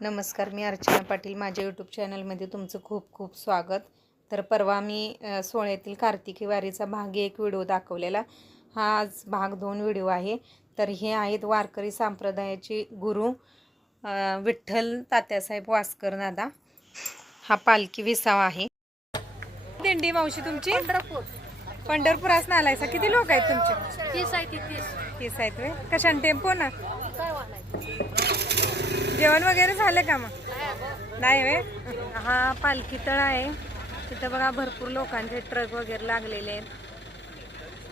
नमस्कार मी अर्चना पाटील. माझ्या यूट्यूब चॅनलमध्ये तुमचं खूप खूप स्वागत. तर परवा मी सोहळ्यातील कार्तिकी वारीचा भाग एक व्हिडिओ दाखवलेला. हा आज भाग दोन व्हिडिओ आहे. तर हे आहेत वारकरी संप्रदायाचे गुरु विठ्ठल तात्यासाहेब वासकर दादा. हा पालखी विसावा आहे. दिंडी मावशी तुमची? पंढरपूर. पंढरपुरात आलायसा किती लोक आहेत तुमचे? तीस आहे ती तीस. आहेत कशाने टेम्पो ना? जेवण वगैरे झालं का मग? नाही वे हा पालखी तळ आहे. तिथं बघा भरपूर लोकांचे ट्रक वगैरे लागलेले आहेत.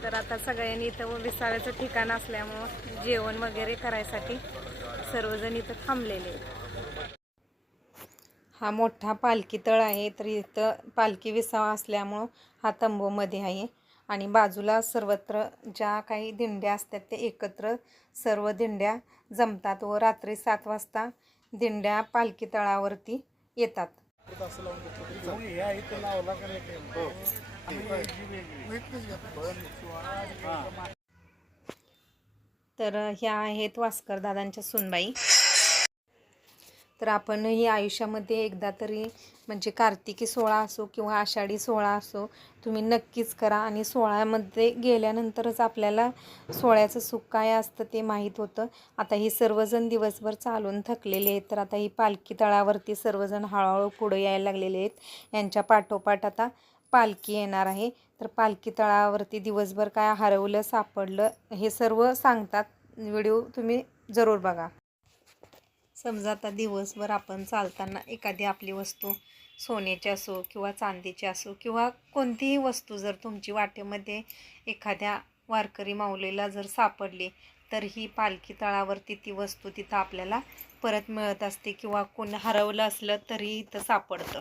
तर आता सगळ्यांनी इथं विसाव्याचं ठिकाण असल्यामुळं जेवण वगैरे करायसाठी सर्वजण इथं थांबलेले आहेत. हा मोठा पालखी तळ आहे. तर इथं पालखी विसावा असल्यामुळं हा तंबूमध्ये आहे. आणि बाजूला सर्वत्र ज्या काही दिंड्या असतात ते एकत्र सर्व दिंड्या जमतात व रात्री सात वाजता दिंड्या पालखी तळावरती येतात. तर ह्या आहेत वास्कर दादांच्या सुनबाई. तर आपणही आयुष्यामध्ये एकदा तरी म्हणजे कार्तिकी सोहळा असो किंवा आषाढी सोहळा असो तुम्ही नक्कीच करा. आणि सोहळ्यामध्ये गेल्यानंतरच आपल्याला सोहळ्याचं सुख काय असतं ते माहीत होतं. आता ही सर्वजण दिवसभर चालून थकलेले आहेत. तर आता ही पालखी तळावरती सर्वजण हळूहळू पुढे यायला लागलेले आहेत. यांच्या पाठोपाठ आता पालखी येणार आहे. तर पालखी तळावरती दिवसभर काय हरवलं सापडलं हे सर्व सांगतात. व्हिडिओ तुम्ही जरूर बघा. समजा आता दिवसभर आपण चालताना एखादी आपली वस्तू सोन्याची असो किंवा चांदीची असो किंवा कोणतीही वस्तू जर तुमची वाटेमध्ये एखाद्या वारकरी माऊलीला जर सापडली तर ही पालखी तळावरती ती वस्तू तिथं आपल्याला परत मिळत असते किंवा कोण हरवलं असलं तरी इथं सापडतं.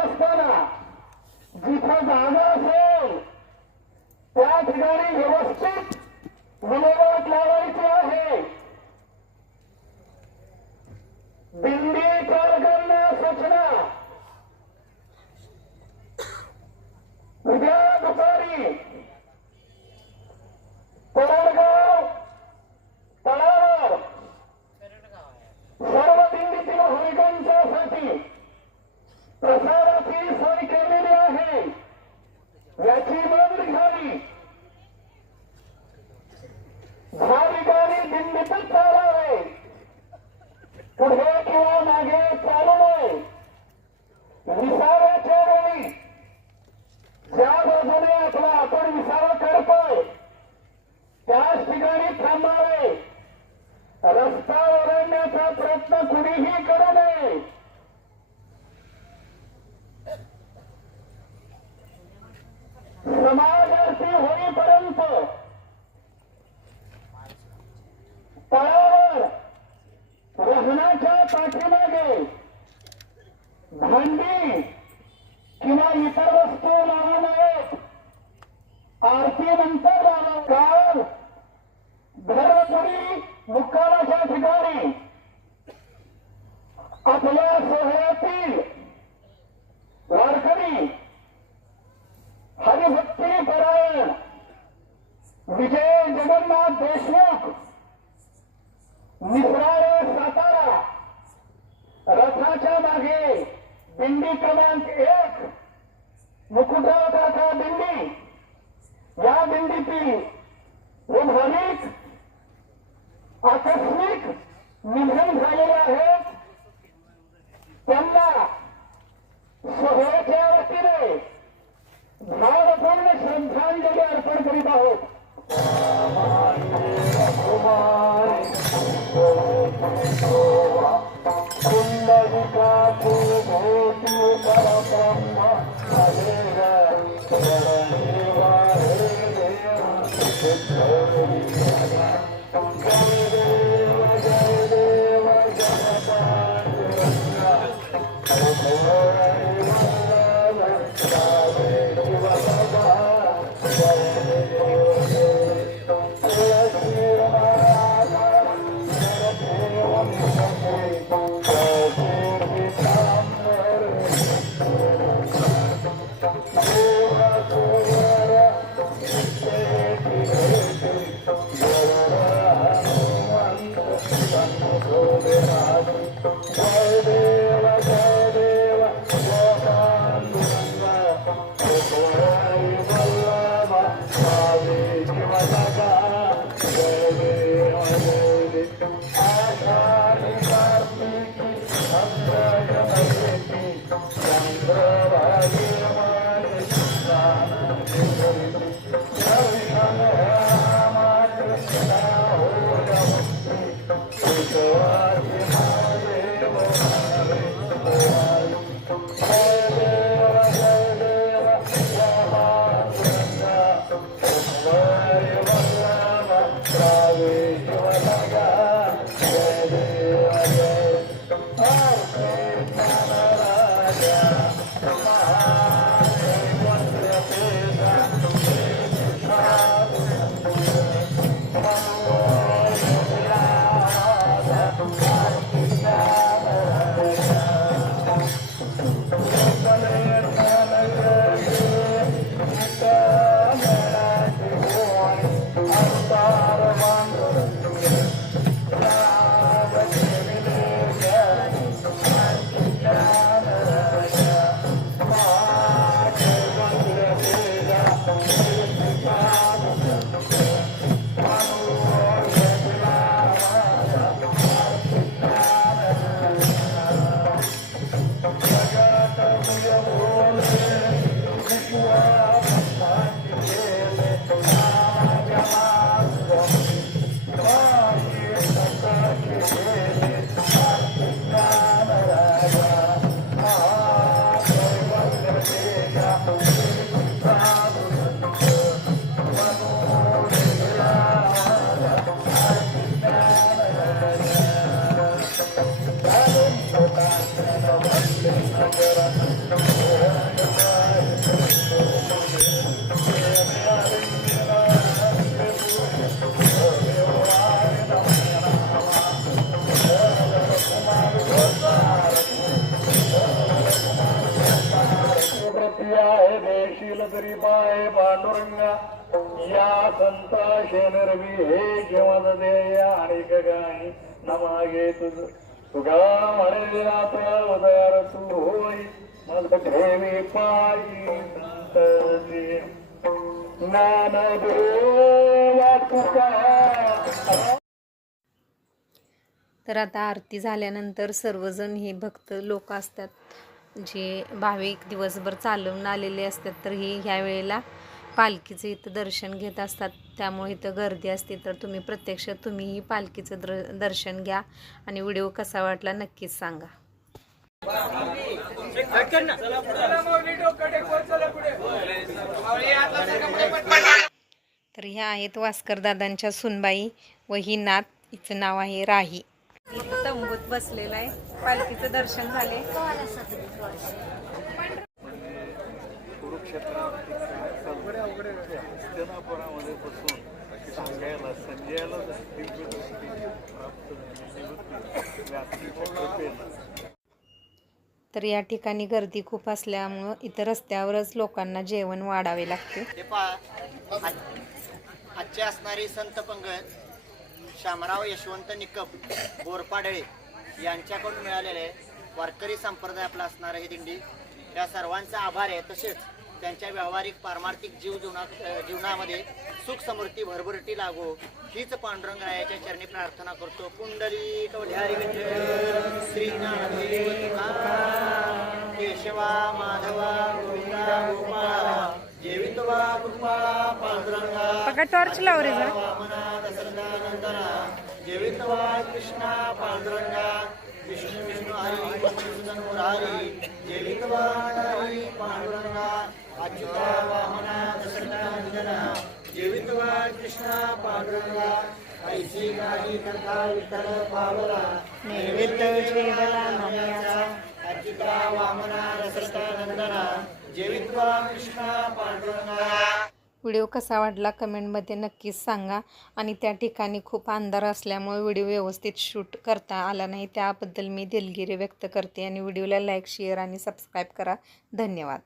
जिथं जागा असेल त्या ठिकाणी व्यवस्थित विल्हेवाट लावायची आहे. दिंडीच्या Nicolas आहे मेशील तरी पाय पांडुरंगा या संता शेनरवी हे केव्हा दे आणि गाणी नमागे तुझ. तुगा म्हणे आता उदयार तू होई मग ठेवी पायी ज्ञान देवा तुका तर आता आरती झाल्यानंतर सर्वजण हे भक्त लोक असतात. जे भाविक दिवसभर चालवून आलेले असतात तर ही ह्या वेळेला पालखीचं इथं दर्शन घेत असतात. त्यामुळे इथं गर्दी असते तर तुम्ही प्रत्यक्ष तुम्हीही पालखीचं द्र दर्शन घ्या आणि व्हिडिओ कसा वाटला नक्कीच सांगा. तर ह्या आहेत वास्कर दादांच्या सुनबाई व ही नात. हिचं नाव आहे राही. तंबूत बसलेला आहे. पालखीचं दर्शन झाले. क्षेत्रामध्ये काय चाललंय ते हस्तिनापुरामध्ये बसून सांगायला संजयाला प्राप्त तर या ठिकाणी गर्दी खूप असल्यामुळं इतर रस्त्यावरच लोकांना जेवण वाढावे लागते. हे आजची असणारी संत पंगत शामराव यशवंत निकम बोरपाडळे यांच्याकडून मिळालेले वारकरी संप्रदाय आपला असणार ही दिंडी. या सर्वांचा आभार आहे. तसेच त्यांच्या व्यावहारिक पारमार्थिक जीव जीवनात अ, जीवनामध्ये सुख समृद्धी भरभरटी लागो हीच पांडुरंगायाच्या चरणी प्रार्थना करतो. कुंडली कवढ्यारी विठ्ठल श्री ज्ञानदेव तुकाराम, केशवा माधवा गोविंदा गोपाळा जेवितवा पांडुरंगा. टॉर्च लाव रे जरा वामना दशरथानंदना जेवितवा कृष्णा पांडुरंगा विष्णू विष्णू हरी मधुसूदन मुरारी जेवितवा हरी पांडुरंगा अच्युता वामना दशरथानंदना जेवितवा कृष्णा पांडुरंगा ऐशी काही करता विठ्ठल पावला नैवेद्य जेवला नाम्याचा अच्युता वामना दशरथानंदना जेवितवा कृष्णा पांडुरंगा व्हिडिओ कसा वाटला कमेंटमध्ये नक्कीच सांगा. आणि त्या ठिकाणी खूप अंधार असल्यामुळे व्हिडिओ व्यवस्थित शूट करता आला नाही. त्याबद्दल मी दिलगिरी व्यक्त करते. आणि व्हिडिओला लाईक शेअर आणि सबस्क्राईब करा. धन्यवाद.